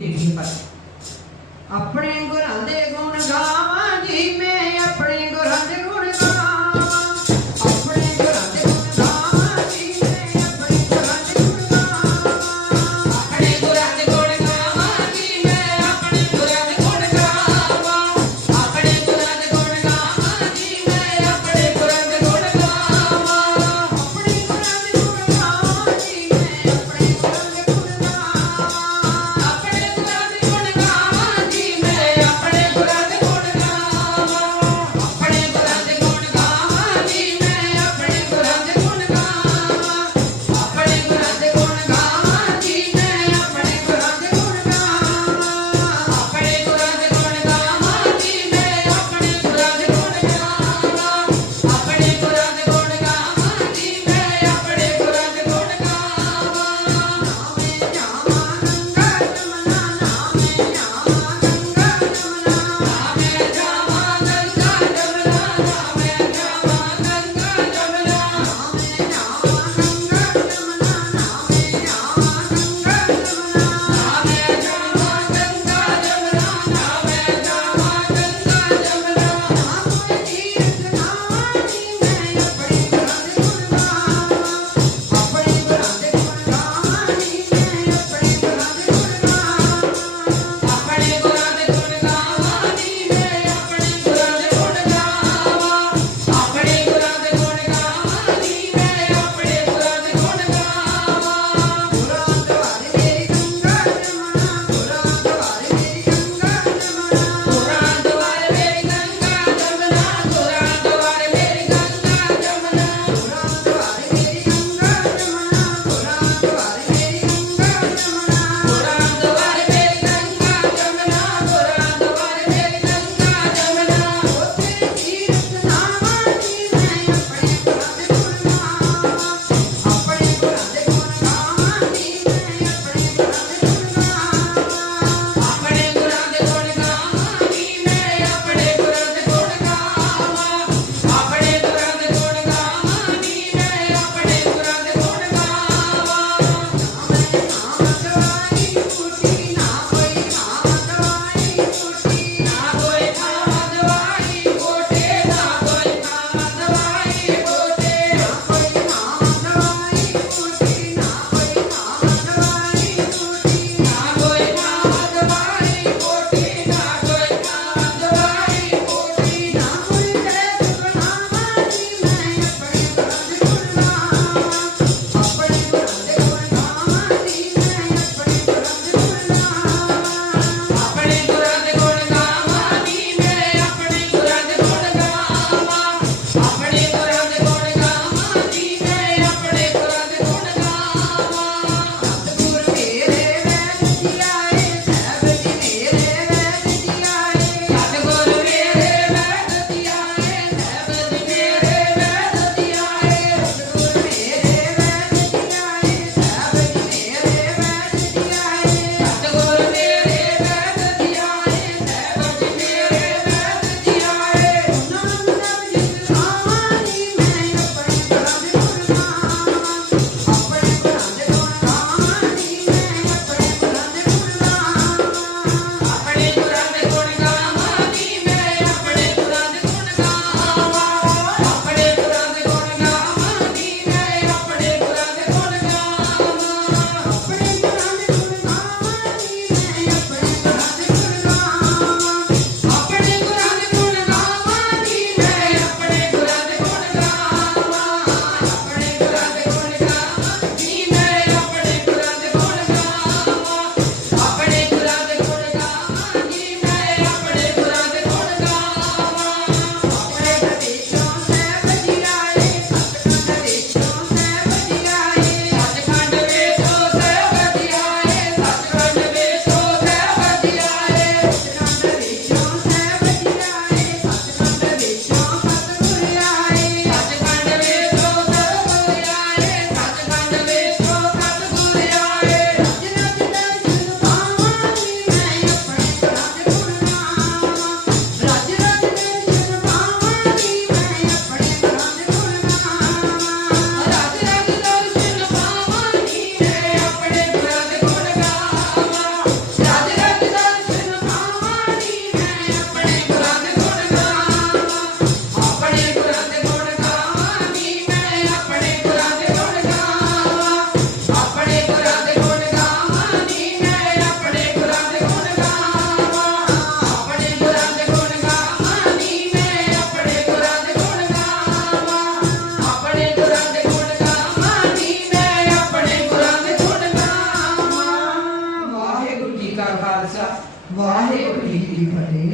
ਦੇਖੀ ਪਰ ਆਪਣੇ ਗੁਰਾਂ ਦੇ ਗੁਣ believe.